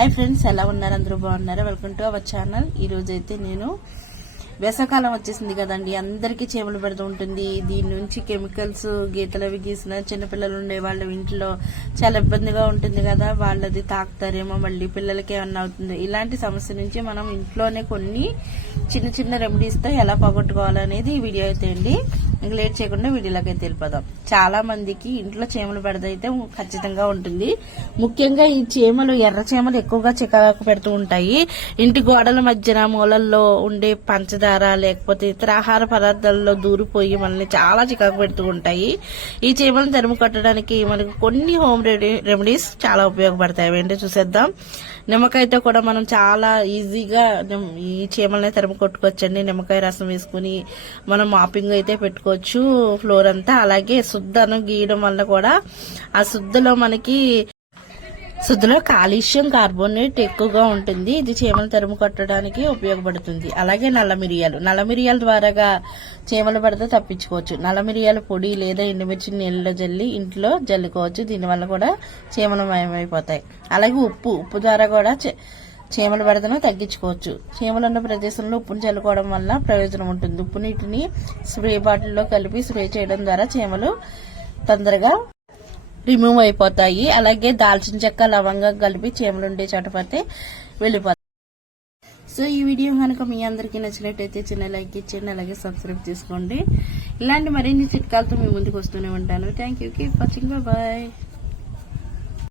Hi friends, ఎలా ఉన్నారు? అందరూ బాగున్నారా? Welcome to our channel. ఈ రోజు అయితే నేను వేసవకాలం వచ్చేసింది కదండి, అందరికీ చీమలు పెడుతూ ఉంటుంది. దీని నుంచి కెమికల్స్ గీతలు అవి గీసిన చిన్నపిల్లలు ఉండే వాళ్ళ ఇంట్లో చాలా ఇబ్బందిగా ఉంటుంది కదా, వాళ్ళది తాకుతారేమో, మళ్ళీ పిల్లలకి ఏమన్నా అవుతుంది. ఇలాంటి సమస్య నుంచి మనం ఇంట్లోనే కొన్ని చిన్న చిన్న రెమెడీస్తో ఎలా పోగొట్టుకోవాలనేది ఈ వీడియో అయితే అండి. ఇంక లేట్ చేయకుండా వీడియోలోకి అయితే వెళ్ళిపోదాం. చాలా మందికి ఇంట్లో చీమలు పెడదైతే ఖచ్చితంగా ఉంటుంది. ముఖ్యంగా ఈ చీమలు, ఎర్ర చీమలు ఎక్కువగా చికాకు పెడుతూ ఉంటాయి. ఇంటి గోడల మధ్యన మూలల్లో ఉండే పంచదార లేకపోతే ఇతర ఆహార పదార్థాల్లో దూరిపోయి మనల్ని చాలా చికాకు పెడుతూ ఉంటాయి. ఈ చీమలను తరిమి కొట్టడానికి మనకు కొన్ని హోమ్ రెమెడీస్ చాలా ఉపయోగపడతాయి. ఏంటో చూసేద్దాం. నిమ్మకాయతో కూడా మనం చాలా ఈజీగా ఈ చీమలని తరిమి కొట్టుకోవచ్చండి. నిమ్మకాయ రసం వేసుకుని మనం మాపింగ్ అయితే పెట్టుకోవచ్చు ఫ్లోర్ అంతా. అలాగే శుద్ధను గీయడం వల్ల కూడా ఆ శుద్ధలో కాల్షియం కార్బోనేట్ ఎక్కువగా ఉంటుంది. ఇది చీమలు తరిమి కొట్టడానికి ఉపయోగపడుతుంది. అలాగే నల్ల మిరియాల ద్వారాగా చీమలు పడితే తప్పించుకోవచ్చు. నల్ల మిరియాల పొడి లేదా ఎండుమిర్చి నీళ్ళలో జల్లి ఇంట్లో జల్లుకోవచ్చు. దీనివల్ల కూడా చీమలు మాయమైపోతాయి. అలాగే ఉప్పు ద్వారా కూడా చీమల బెడదను తగ్గించుకోవచ్చు. చీమలు ఉన్న ప్రదేశంలో ఉప్పును చల్లుకోవడం వల్ల ప్రయోజనం ఉంటుంది. ఉప్పు నీటిని స్ప్రే బాటిల్లో కలిపి స్ప్రే చేయడం ద్వారా చీమలు తొందరగా రిమూవ్ అయిపోతాయి. అలాగే దాల్చిన చెక్క, లవంగం కలిపి చీమలు ఉండే చోట పడితే వెళ్ళిపోతాయి. సో ఈ వీడియో కనుక మీ అందరికీ నచ్చినట్టయితే చిన్న లైక్ ఇచ్చేయండి. అలాగే సబ్స్క్రైబ్ చేసుకోండి. ఇలాంటి మరిన్ని చిట్కాలతో మీ ముందుకు వస్తూనే ఉంటాను. Thank you. Keep watching. Bye.